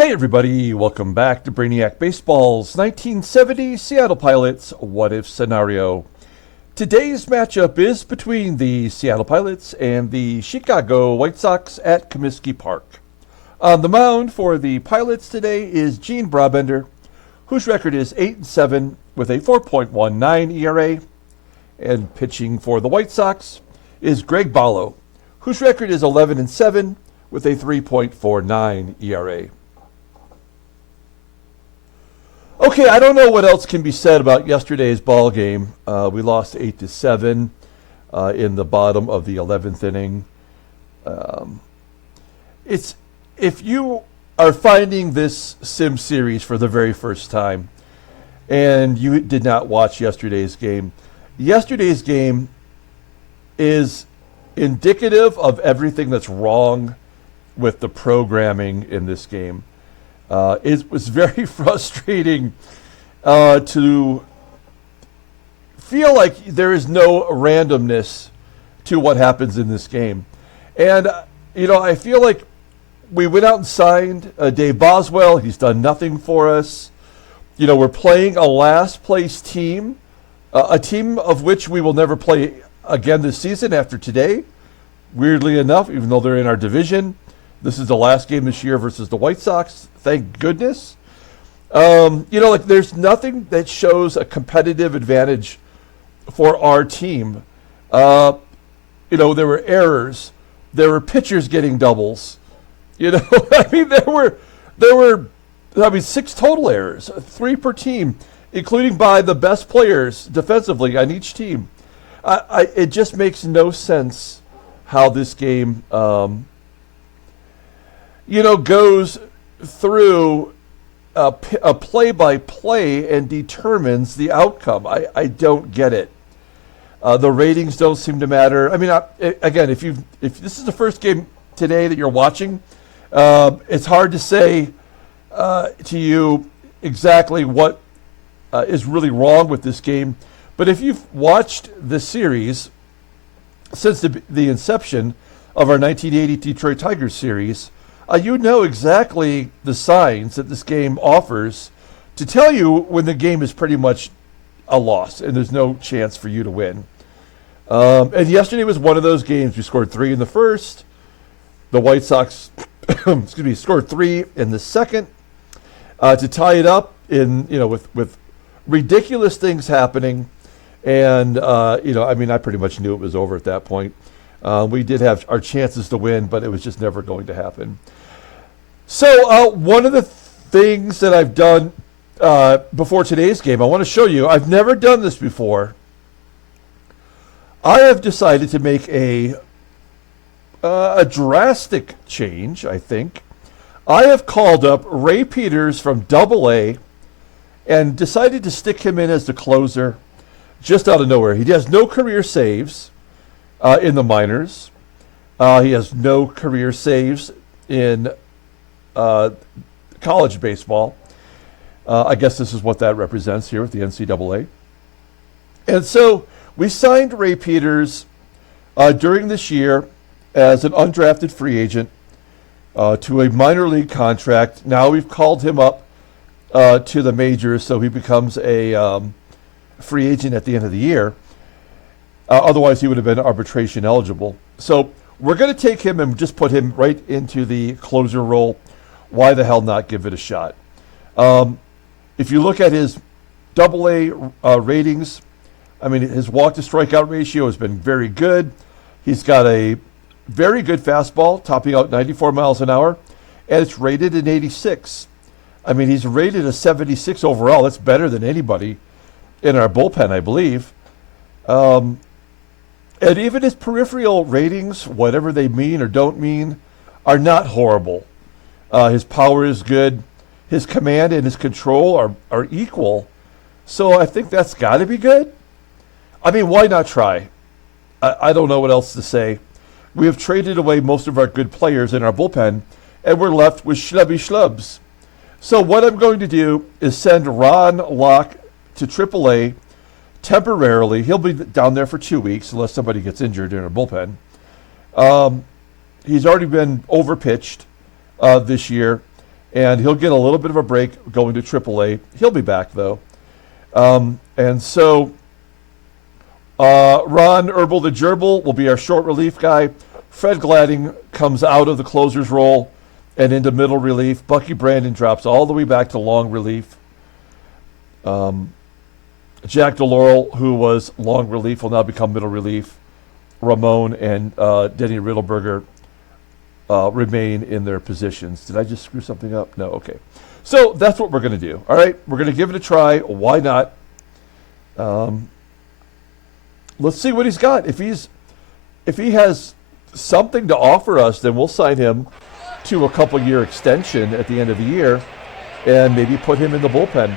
Hey everybody, welcome back to Brainiac Baseball's 1970 Seattle Pilots What If Scenario. Today's matchup is between the Seattle Pilots and the Chicago White Sox at Comiskey Park. On the mound for the Pilots today is Gene Brabender, whose record is 8-7 with a 4.19 ERA. And pitching for the White Sox is Greg Bollo, whose record is 11-7 with a 3.49 ERA. Okay, I don't know what else can be said about yesterday's ball game. We lost 8-7 in the bottom of the 11th inning. If you are finding this sim series for the very first time and you did not watch yesterday's game is indicative of everything that's wrong with the programming in this game. It was very frustrating to feel like there is no randomness to what happens in this game. And, I feel like we went out and signed Dave Boswell. He's done nothing for us. We're playing a last place team, a team of which we will never play again this season after today. Weirdly enough, even though they're in our division, this is the last game this year versus the White Sox. Thank goodness. There's nothing that shows a competitive advantage for our team. There were errors. There were pitchers getting doubles. There were 6 total errors, 3 per team, including by the best players defensively on each team. It just makes no sense how this game goes through a play-by-play and determines the outcome. I don't get it. The ratings don't seem to matter. Again, if this is the first game today that you're watching, it's hard to say to you exactly what is really wrong with this game. But if you've watched the series since the inception of our 1980 Detroit Tigers series, you know exactly the signs that this game offers to tell you when the game is pretty much a loss and there's no chance for you to win. And yesterday was one of those games. We scored 3 in the first. The White Sox, scored 3 in the second to tie it up with ridiculous things happening. And I pretty much knew it was over at that point. We did have our chances to win, but it was just never going to happen. So one of the things that I've done before today's game, I want to show you. I've never done this before. I have decided to make a drastic change, I think. I have called up Ray Peters from AA and decided to stick him in as the closer just out of nowhere. He has no career saves in the minors. He has no career saves in college baseball. I guess this is what that represents here with the NCAA. And so we signed Ray Peters during this year as an undrafted free agent to a minor league contract. Now we've called him up to the majors, so he becomes a free agent at the end of the year. Otherwise, he would have been arbitration eligible. So we're going to take him and just put him right into the closer role. Why the hell not give it a shot? If you look at his AA ratings, his walk-to-strikeout ratio has been very good. He's got a very good fastball, topping out 94 miles an hour, and it's rated an 86. He's rated a 76 overall. That's better than anybody in our bullpen, I believe. And even his peripheral ratings, whatever they mean or don't mean, are not horrible. His power is good. His command and his control are equal. So I think that's got to be good. Why not try? I don't know what else to say. We have traded away most of our good players in our bullpen, and we're left with schlubby schlubs. So what I'm going to do is send Ron Locke to AAA temporarily. He'll be down there for 2 weeks unless somebody gets injured in our bullpen. He's already been overpitched this year. and he'll get a little bit of a break going to AAA. He'll be back, though. And so Ron Herbal the Gerbil will be our short relief guy. Fred Gladding comes out of the closer's role and into middle relief. Bucky Brandon drops all the way back to long relief. Jack DeLaurel, who was long relief, will now become middle relief. Ramon and Denny Riddleberger remain in their positions. Did I just screw something up? No, okay. So that's what we're going to do. All right, we're going to give it a try. Why not? Let's see what he's got. If he has something to offer us, then we'll sign him to a couple-year extension at the end of the year and maybe put him in the bullpen.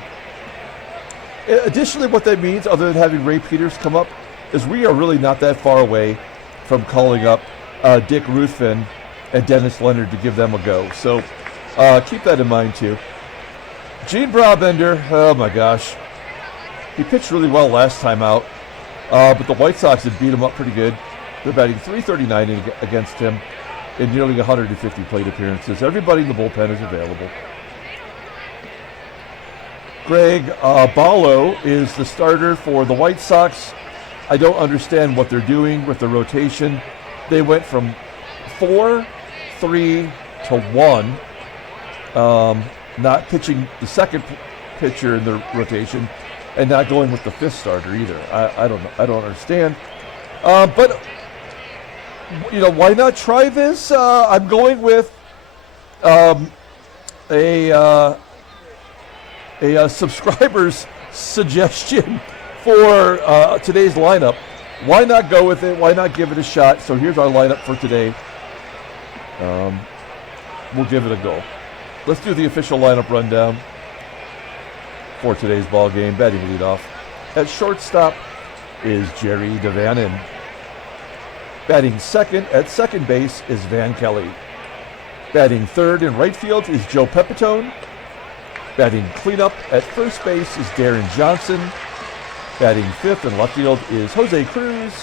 Additionally, what that means, other than having Ray Peters come up, is we are really not that far away from calling up Dick Ruthven and Dennis Leonard to give them a go. So keep that in mind, too. Gene Brabender, oh my gosh. He pitched really well last time out, but the White Sox had beat him up pretty good. They're batting .339 against him in nearly 150 plate appearances. Everybody in the bullpen is available. Greg Bollo is the starter for the White Sox. I don't understand what they're doing with the rotation. They went from 4, 3 to 1, not pitching the second pitcher in the rotation, and not going with the fifth starter either. I don't know. I don't understand. But you know, why not try this? I'm going with a subscriber's suggestion for today's lineup. Why not go with it? Why not give it a shot? So here's our lineup for today. We'll give it a go. Let's do the official lineup rundown for today's ball game. Batting leadoff at shortstop is Jerry DaVanon. Batting second at second base is Van Kelly. Batting third in right field is Joe Pepitone. Batting cleanup at first base is Deron Johnson. Batting fifth in left field is Jose Cruz.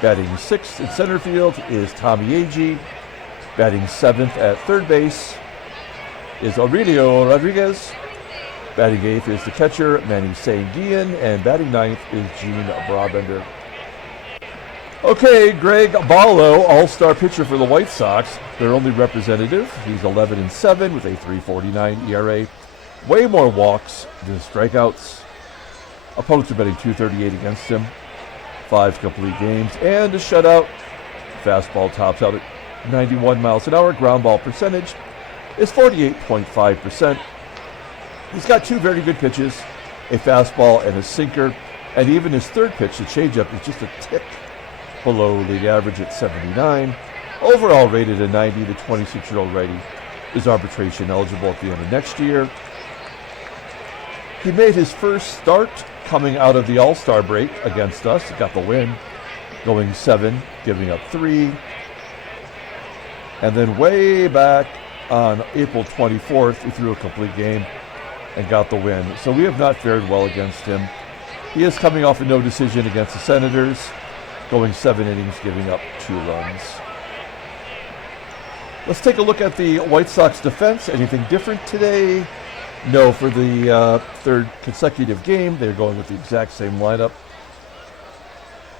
Batting sixth in center field is Tommie AGEE. Batting seventh at third base is Aurelio Rodriguez. Batting eighth is the catcher, Manny SANGUILLEN. And batting ninth is Gene Brabender. Okay, Greg Bollo, all-star pitcher for the White Sox, their only representative. He's 11-7 with a .349 ERA. Way more walks than strikeouts. Opponents are betting .238 against him. 5 complete games and a shutout. Fastball tops out at 91 miles an hour. Ground ball percentage is 48.5%. He's got 2 very good pitches, a fastball and a sinker. And even his third pitch, the changeup, is just a tick below league average at 79. Overall rated a 90. The 26-year-old righty is arbitration eligible at the end of next year. He made his first start coming out of the All-Star break against us. He got the win, going 7, giving up 3. And then way back on April 24th, he threw a complete game and got the win. So we have not fared well against him. He is coming off a no decision against the Senators, going 7 innings, giving up 2 runs. Let's take a look at the White Sox defense. Anything different today? No, for the third consecutive game, they're going with the exact same lineup.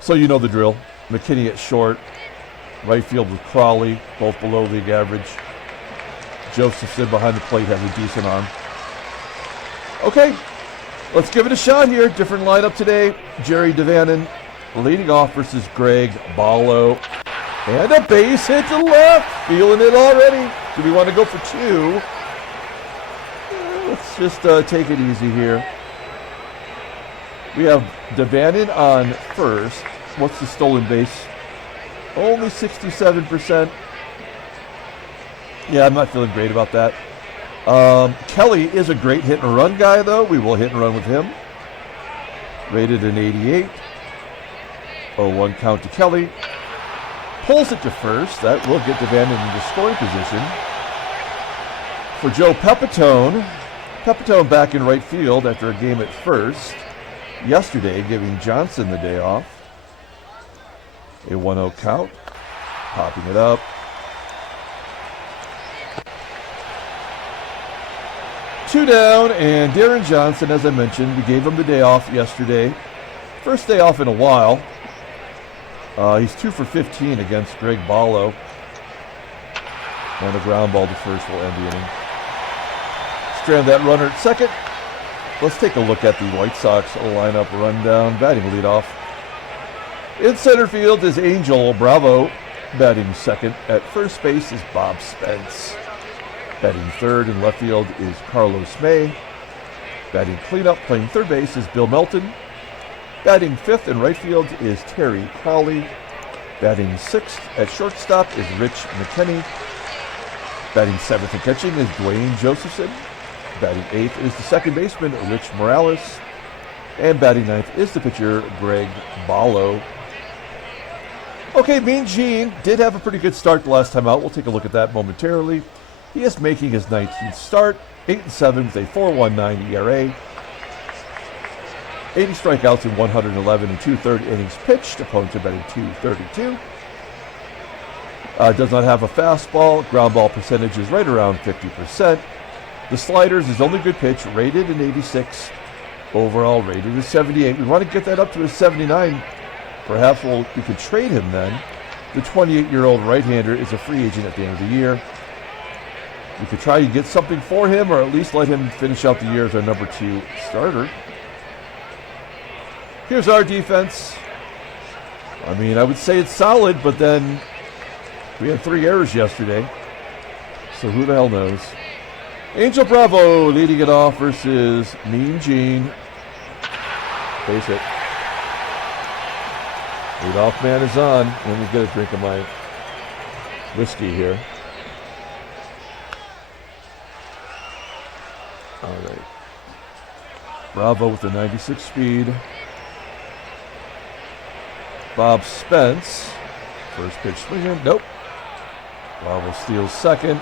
So you know the drill. McKINNEY at short, right field with CROWLEY, both below league average. Josephson behind the plate has a decent arm. Okay, let's give it a shot here. Different lineup today. Jerry DaVanon leading off versus Greg Bollo. And a base hit to left. Feeling it already. Do we want to go for 2? Let's just take it easy here. We have DaVanon on first. What's the stolen base? Only 67%. Yeah, I'm not feeling great about that. Kelly is a great hit and run guy, though. We will hit and run with him. Rated an 88. 0-1 count to Kelly. Pulls it to first. That will get DaVanon into scoring position. For Joe Pepitone. Pepitone back in right field after a game at first yesterday, giving Johnson the day off. A 1-0 count. Popping it up. 2 down, and Deron Johnson, as I mentioned, we gave him the day off yesterday. First day off in a while. He's 2 for 15 against Greg Bollo. And a ground ball to first will end the inning. Strand that runner at second. Let's take a look at the White Sox lineup rundown. Batting leadoff. In center field is Angel Bravo. Batting second. At first base is Bob Spence. Batting third in left field is Carlos May. Batting cleanup, playing third base, is Bill Melton. Batting fifth in right field is Terry Crowley. Batting sixth at shortstop is Rich McKinney. Batting seventh and catching is Duane Josephson. Batting eighth is the second baseman, Rich Morales. And batting ninth is the pitcher, Greg Bollo. Okay, Mean Gene did have a pretty good start the last time out. We'll take a look at that momentarily. He is making his 19th start, 8-7 with a 4.19 ERA. 80 strikeouts in 111 and 2/3 innings pitched. Opponents are batting .232. Does not have a fastball. Ground ball percentage is right around 50%. The sliders is only good pitch, rated in 86. Overall rated is 78. We want to get that up to a 79. Perhaps we could trade him then. The 28-year-old right-hander is a free agent at the end of the year. We could try to get something for him, or at least let him finish out the year as our number 2 starter. Here's our defense. I mean, I would say it's solid, but then we had 3 errors yesterday. So who the hell knows? Angel Bravo leading it off versus Mean Gene. Face it. Leadoff man is on. Let me get a drink of my whiskey here. All right. Bravo with the 96 speed. Bob Spence. First pitch swinging. Nope. Bravo steals second.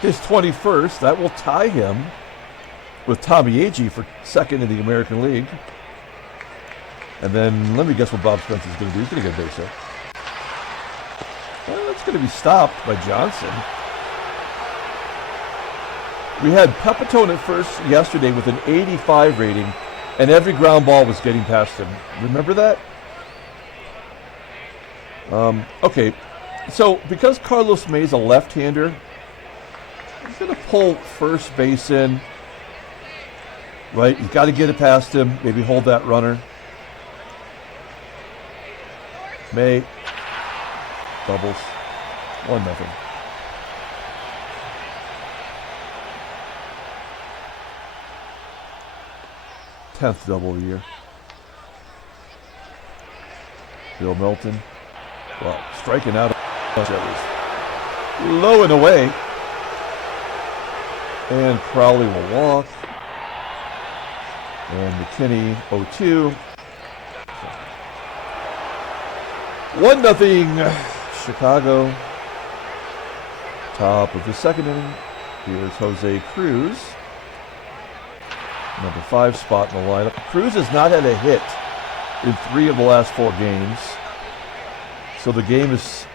His 21st. That will tie him with Tommie AGEE for second in the American League. And then let me guess what Bob Spence is going to do. He's going to get a base hit. Well, that's going to be stopped by Johnson. We had PEPITONE at first yesterday with an 85 rating, and every ground ball was getting past him. Remember that? Okay, so because Carlos May is a left-hander, he's going to pull first base in. Right, he's got to get it past him. Maybe hold that runner. May doubles. 1-0. Tenth double of the year. Bill Melton. Well, striking out. Low and away. And Crowley will walk. And McKinney 0-2. 1-0 Chicago. Top of the second inning. Here's Jose CRUZ. Number 5 spot in the lineup. CRUZ has not had a hit in 3 of the last 4 games. So the game is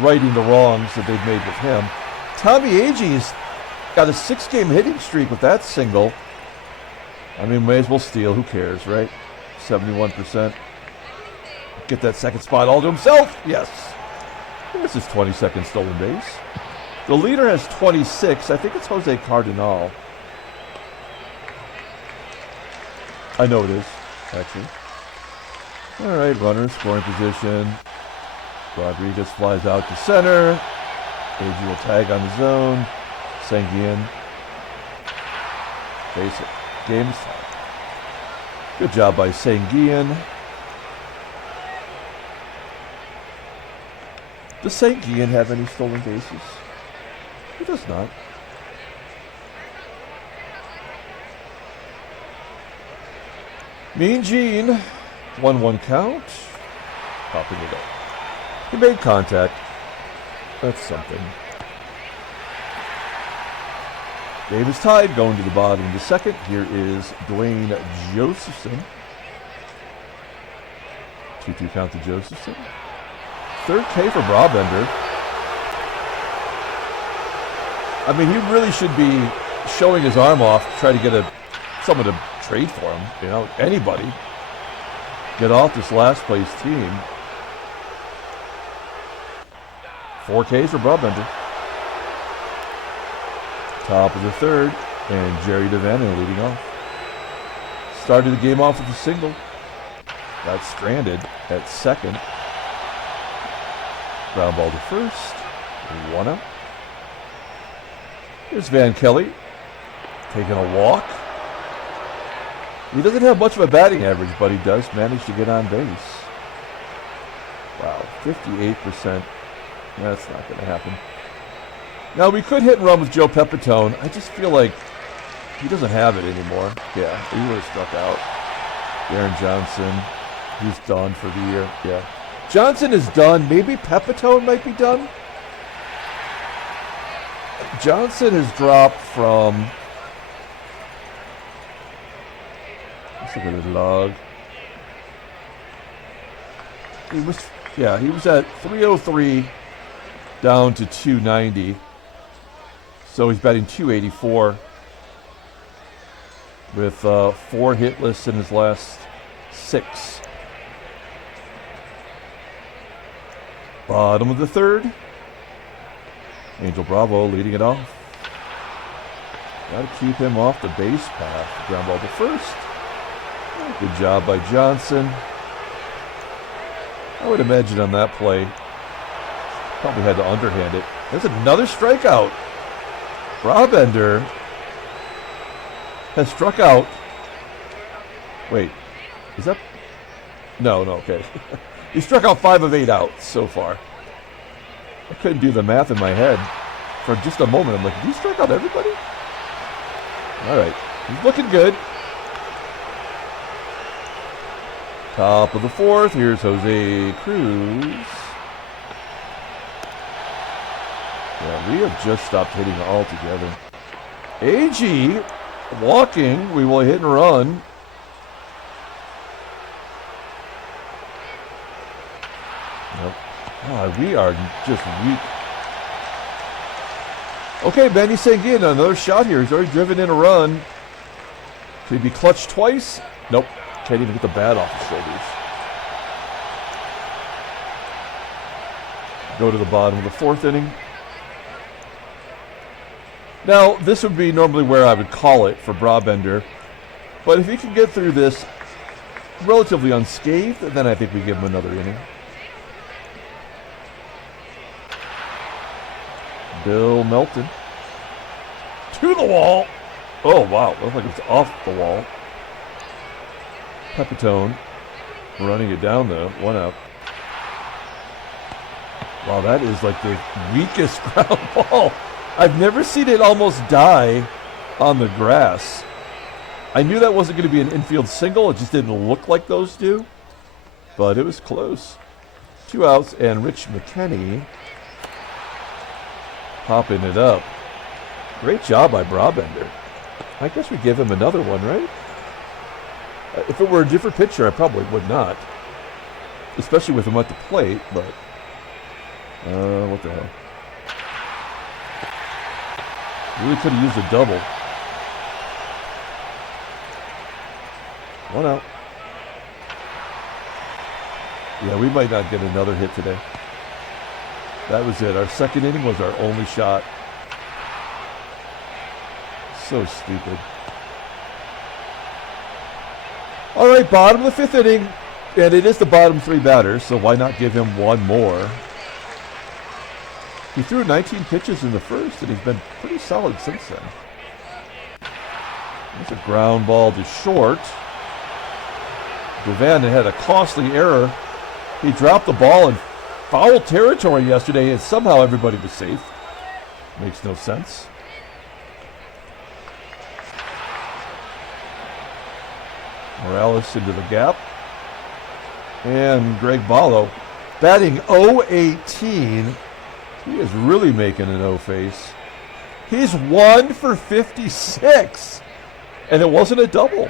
righting the wrongs that they've made with him. Tommie AGEE's got a 6-game hitting streak with that single. I mean, may as well steal. Who cares, right? 71%. Get that second spot all to himself. Yes. Here's his 22nd stolen base. The leader has 26. I think it's Jose Cardinal. I know it is, actually. All right, runner in scoring position. Rodriguez flies out to center. AGEE will tag on his own. Sanguillen. Face it. Game is tied. Good job by Sanguillen. Does Sanguillen have any stolen bases? He does not. Mean Gene, 1-1 count. Popping it up. He made contact. That's something. Game is tied, going to the bottom of the second. Here is Duane Josephson. 2-2 count to Josephson. Third K for Brabender. I mean, he really should be showing his arm off to try to get someone to trade for him. You know, anybody. Get off this last place team. 4 Ks for Brabender. Top of the third, and Jerry DaVANON leading off. Started the game off with a single. Got stranded at second. Ground ball to first. 1 out. Here's Van Kelly taking a walk. He doesn't have much of a batting average, but he does manage to get on base. Wow, 58%. That's not going to happen. Now, we could hit and run with Joe PEPITONE. I just feel like he doesn't have it anymore. Yeah, he would have struck out. Deron Johnson, he's done for the year. Yeah. Johnson is done. Maybe PEPITONE might be done. Johnson has dropped from... Let's look at his log. He was at 303 down to 290. So he's batting 284 with 4 hitless in his last 6. Bottom of the third. Angel Bravo leading it off. Got to keep him off the base path. Ground ball to first. Good job by Johnson. I would imagine on that play, probably had to underhand it. There's another strikeout. Brabender has struck out. Wait, is that? No, okay. He struck out 5 of 8 outs so far. I couldn't do the math in my head. For just a moment, I'm like, did he strike out everybody? All right, he's looking good. Top of the fourth, here's Jose Cruz. Yeah, we have just stopped hitting altogether. AGEE walking, we will hit and run. Nope. God, we are just weak. Okay, Manny Sanguillen, another shot here. He's already driven in a run. Could he be clutched twice? Nope. Can't even get the bat off his shoulders. Go to the bottom of the 4th inning. Now, this would be normally where I would call it for Brabender. But if he can get through this relatively unscathed, then I think we give him another inning. Bill Melton. To the wall. Oh, wow. Looks like it's off the wall. PEPITONE running it down, though. 1 out. Wow, that is like the weakest ground ball. I've never seen it almost die on the grass. I knew that wasn't going to be an infield single. It just didn't look like those do. But it was close. 2 outs, and Rich McKinney popping it up. Great job by Brabender. I guess we give him another one, right? If it were a different pitcher, I probably would not. Especially with him at the plate, but... what the hell? Really could have used a double. 1 out. Yeah, we might not get another hit today. That was it. Our second inning was our only shot. So stupid. All right, bottom of the 5th inning. And it is the bottom 3 batters, so why not give him one more? He threw 19 pitches in the first, and he's been pretty solid since then. That's a ground ball to short. DaVANON had a costly error. He dropped the ball in foul territory yesterday, and somehow everybody was safe. Makes no sense. Morales into the gap. And Greg Bollo batting .018. He is really making an O face. He's 1 for 56. And it wasn't a double.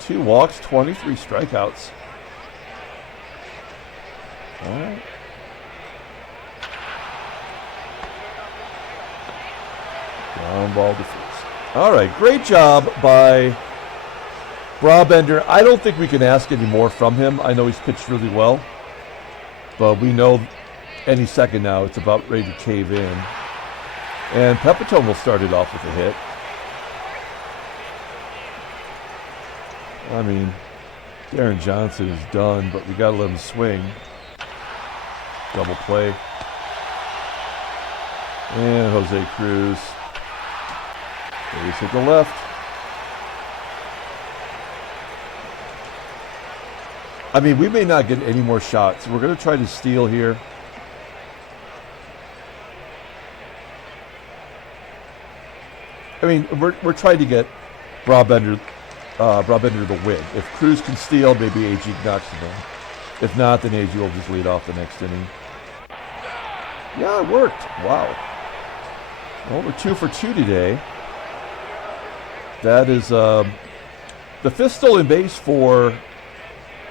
2 walks, 23 strikeouts. All right. Ground ball defense. All right, great job by Brabender. I don't think we can ask any more from him. I know he's pitched really well, but we know any second now it's about ready to cave in. And PEPITONE will start it off with a hit. I mean, Deron Johnson is done, but we got to let him swing. Double play. And Jose CRUZ. Base hit the left. I mean, we may not get any more shots. We're going to try to steal here. I mean, we're trying to get Brabender to win. If CRUZ can steal, maybe AGEE knocks him in. If not, then AGEE will just lead off the next inning. Yeah, it worked. Wow. Well, we're 2 for 2 today. That is the 5th stolen base for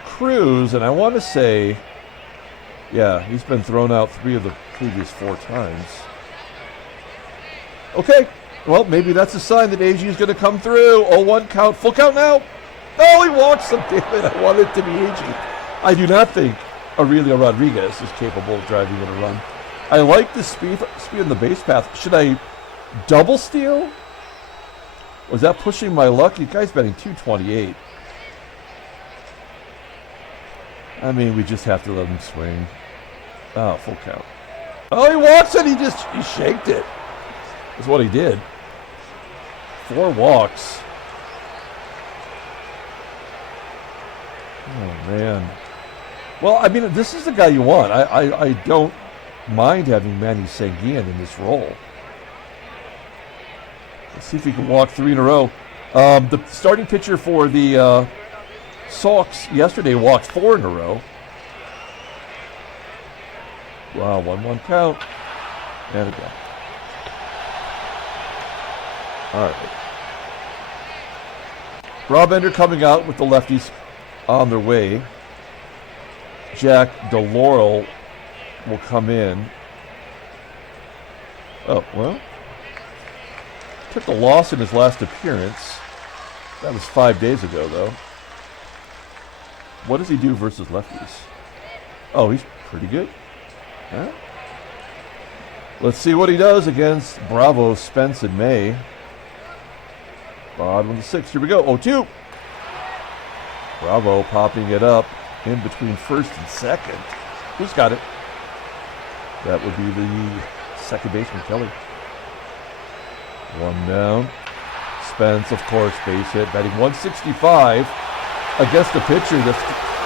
CRUZ, and I want to say, yeah, he's been thrown out 3 of the previous 4 times. Okay. Well, maybe that's a sign that AGEE is going to come through. 0-1 count. Full count now. Oh, he walks him. Damn it. I want it to be AGEE. I do not think Aurelio Rodriguez is capable of driving in a run. I like the speed on the base path. Should I double steal? Was that pushing my luck? You guys betting 228. I mean, we just have to let him swing. Oh, full count. Oh, he walks it. He shaked it. That's what he did. 4 walks. Oh, man. Well, I mean, this is the guy you want. I don't mind having Manny SANGUILLEN in this role. Let's see if he can walk 3 in a row. The starting pitcher for the Sox yesterday walked 4 in a row. Wow, 1-1 count. And again. All right. Brabender coming out with the lefties on their way. Jack DeLaurel will come in. Oh, well. Took a loss in his last appearance. That was 5 days ago, though. What does he do versus lefties? Oh, he's pretty good. Huh? Let's see what he does against Bravo, Spence, and May. Bottom of the 6th. Here we go. 0-2. Bravo popping it up in between first and second. Who's got it? That would be the second baseman, Kelly. 1 down. Spence, of course, base hit, batting 165 against the pitcher that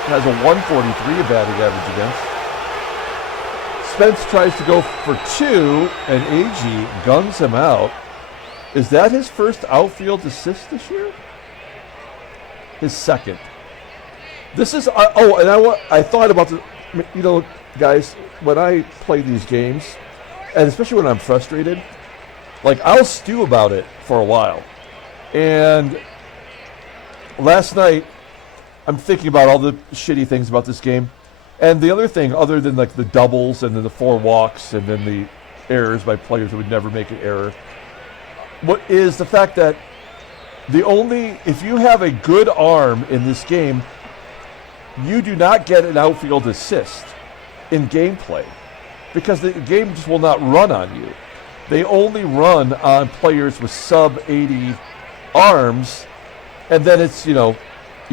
has a 143 batting average against. Spence tries to go for 2, and AGEE guns him out. Is that his first outfield assist this year? His second. This is, I thought about the, you know, guys, when I play these games, and especially when I'm frustrated, like, I'll stew about it for a while. And last night, I'm thinking about all the shitty things about this game. And the other thing, other than like the doubles and then the 4 walks and then the errors by players who would never make an error, what is the fact that if you have a good arm in this game, you do not get an outfield assist in gameplay because the game just will not run on you. They only run on players with sub-80 arms, and then it's, you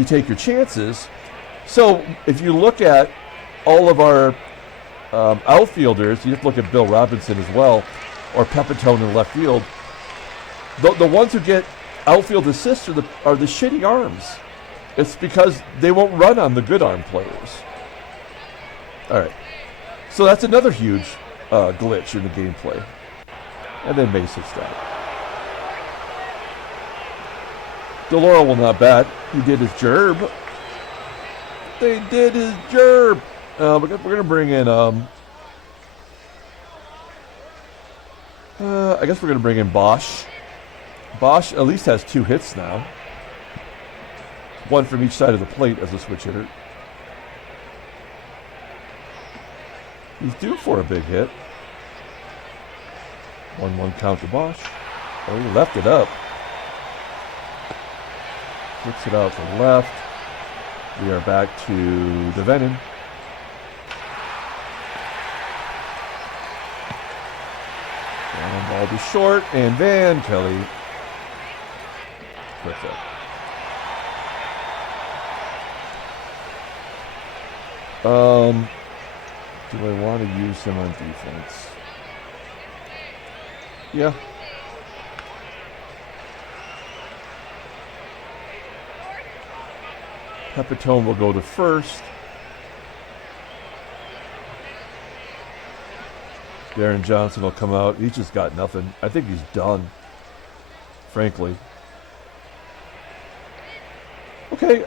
take your chances. So if you look at all of our outfielders, you have to look at Bill Robinson as well, or PEPITONE in left field. The ones who get outfield assists are the shitty arms. It's because they won't run on the good arm players. All right. So that's another huge glitch in the gameplay. And then Mace hits that. DeLaurel will not bat. He did his gerb. They did his gerb. We're going to bring in, I guess we're going to bring in Bosch. Bosch at least has 2 hits now. 1 from each side of the plate as a switch hitter. He's due for a big hit. 1-1 count to Bosch. Oh, he left it up. Kicks it out to the left. We are back to DaVANON. And ball to short, and Van Kelly puts up. Do I want to use him on defense? Yeah. Pepitone will go to first. Deron Johnson will come out. He's just got nothing. I think he's done, frankly. Okay,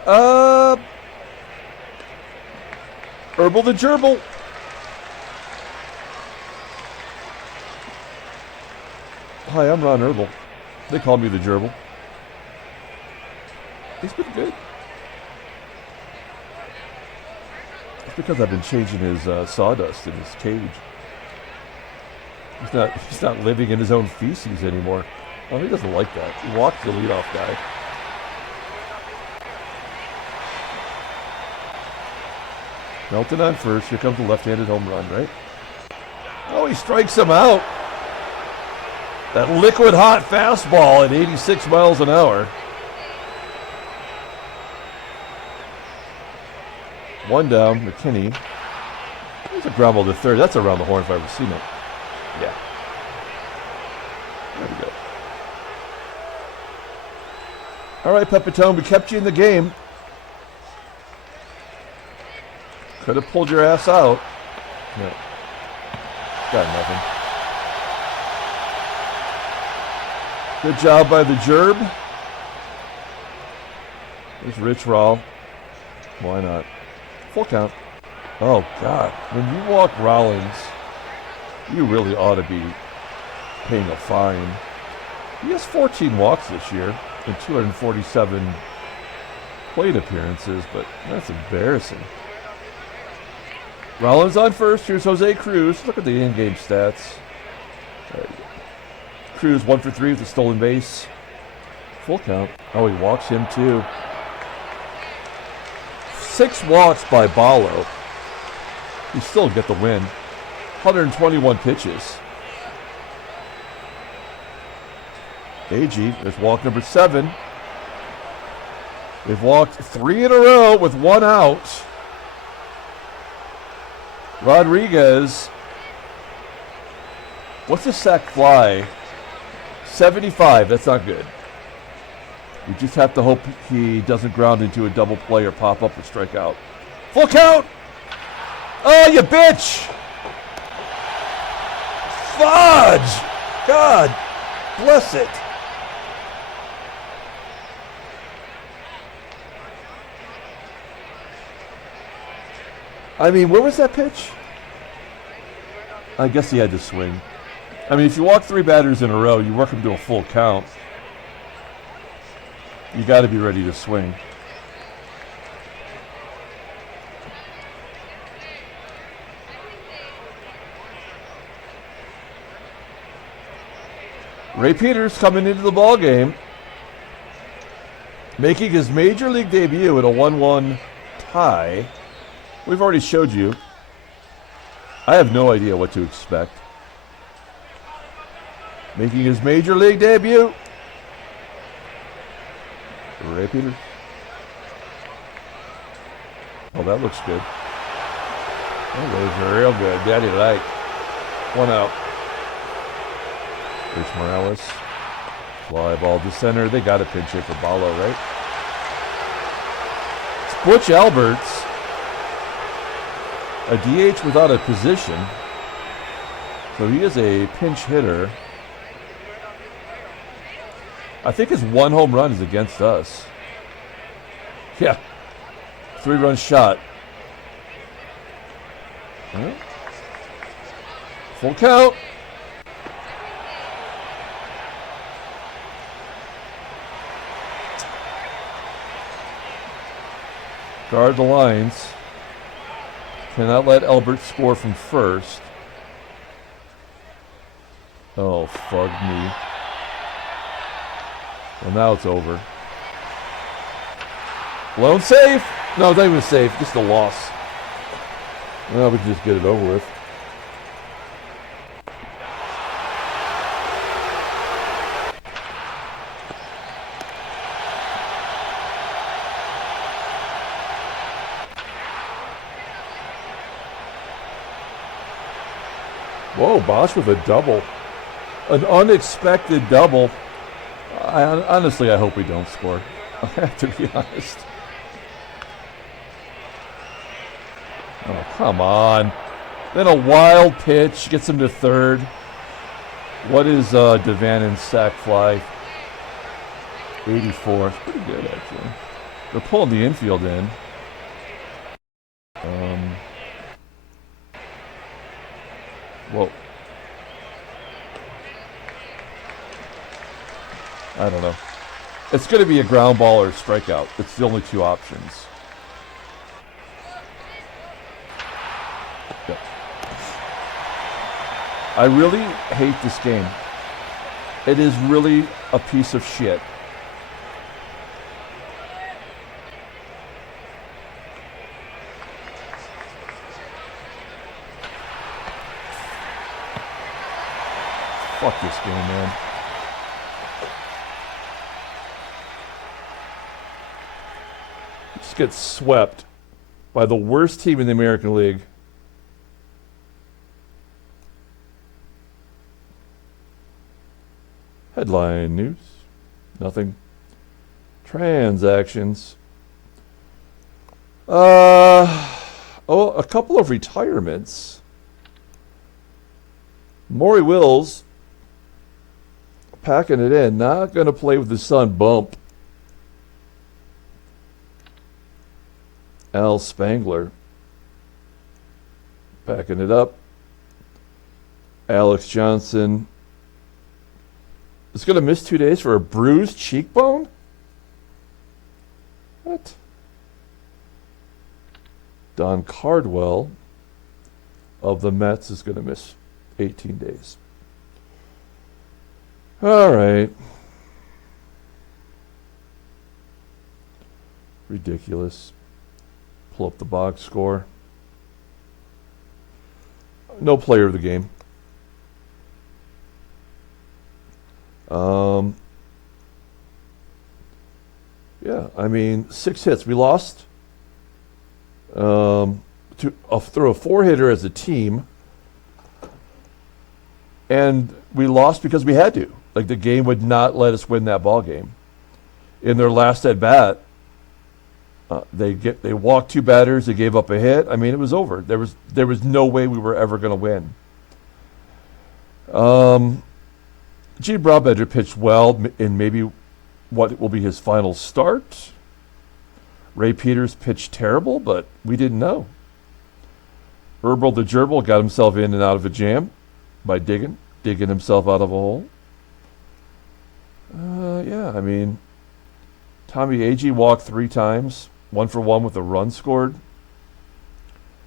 Herbal the Gerbil. Hi, I'm Ron Herbal. They call me the Gerbil. He's been good. It's because I've been changing his sawdust in his cage. He's not living in his own feces anymore. Oh, he doesn't like that. He walks the leadoff guy. Melton on first. Here comes the left-handed home run, right? Oh, he strikes him out. That liquid hot fastball at 86 miles an hour. One down, McKINNey. There's a ground ball to third. That's around the horn if I've ever seen it. Yeah. There we go. All right, Pepitone, we kept you in the game. Could have pulled your ass out. No. Got nothing. Good job by the Gerb. There's Rich Rawl. Why not? Full count. Oh, God. When you walk Rollins, you really ought to be paying a fine. He has 14 walks this year in 247 plate appearances, but that's embarrassing. Rollins on first. Here's Jose Cruz. Look at the in-game stats. Cruz 1 for 3 with a stolen base. Full count. Oh, he walks him too. 6 walks by Bollo. He still get the win. 121 pitches. AGEE, there's walk number 7. They've walked 3 in a row with 1 out. Rodriguez, what's the sac fly? 75, that's not good. You just have to hope he doesn't ground into a double play or pop up or strike out. Full count! Oh, you bitch! Fudge! God bless it. I mean, where was that pitch? I guess he had to swing. I mean, if you walk 3 batters in a row, you work them to a full count. You got to be ready to swing. Ray Peters coming into the ball game, making his major league debut at a 1-1 tie. We've already showed you. I have no idea what to expect. Making his major league debut, Ray Peters. Oh, that looks good. That looks real good. Daddy like. 1 out. Rich Morales. Fly ball to center. They got a pinch hit for Bollo, right? It's Butch Alberts. A DH without a position. So he is a pinch hitter. I think his 1 home run is against us. Yeah. 3-run shot. Right. Full count. Guard the lines. Cannot let Albert score from first. Oh, fug me. Well, now it's over. Lone safe. No, it's not even safe. Just a loss. Well, we can just get it over with. Whoa, Bosch with a double. An unexpected double. Honestly, I hope we don't score. I have to be honest. Oh, come on. Then a wild pitch gets him to third. What is DaVANON's sac fly? 84. It's pretty good, actually. They're pulling the infield in. Whoa. I don't know. It's going to be a ground ball or a strikeout. It's the only two options. Yep. I really hate this game. It is really a piece of shit. Fuck this game, man. Just get swept by the worst team in the American League. Headline news. Nothing. Transactions. A couple of retirements. Maury Wills packing it in. Not going to play with his son, Bump. Al Spangler packing it up. Alex Johnson is going to miss 2 days for a bruised cheekbone? What? Don Cardwell of the Mets is going to miss 18 days. All right. Ridiculous. Pull up the box score. No player of the game. Yeah, I mean, 6 hits. We lost through a 4-hitter as a team. And we lost because we had to. Like, the game would not let us win that ball game. In their last at bat, they walked 2 batters. They gave up a hit. I mean, it was over. There was no way we were ever going to win. Brabender pitched well in maybe what will be his final start. Ray Peters pitched terrible, but we didn't know. Herbal the Gerbil got himself in and out of a jam by digging himself out of a hole. Yeah, I mean, Tommie AGEE walked 3 times, 1 for 1 with a run scored.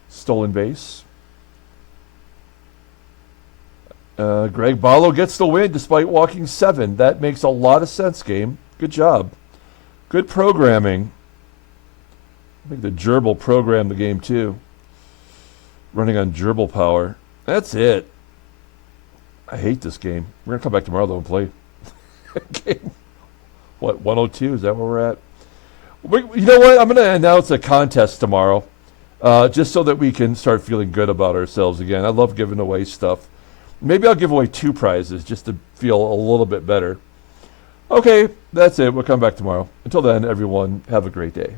Stolen base. Greg Bollo gets the win despite walking 7. That makes a lot of sense, game. Good job. Good programming. I think the Gerbil programmed the game too. Running on gerbil power. That's it. I hate this game. We're going to come back tomorrow though and play. Game. What, 102? Is that where we're at? You know what? I'm going to announce a contest tomorrow just so that we can start feeling good about ourselves again. I love giving away stuff. Maybe I'll give away 2 prizes just to feel a little bit better. Okay, that's it. We'll come back tomorrow. Until then, everyone, have a great day.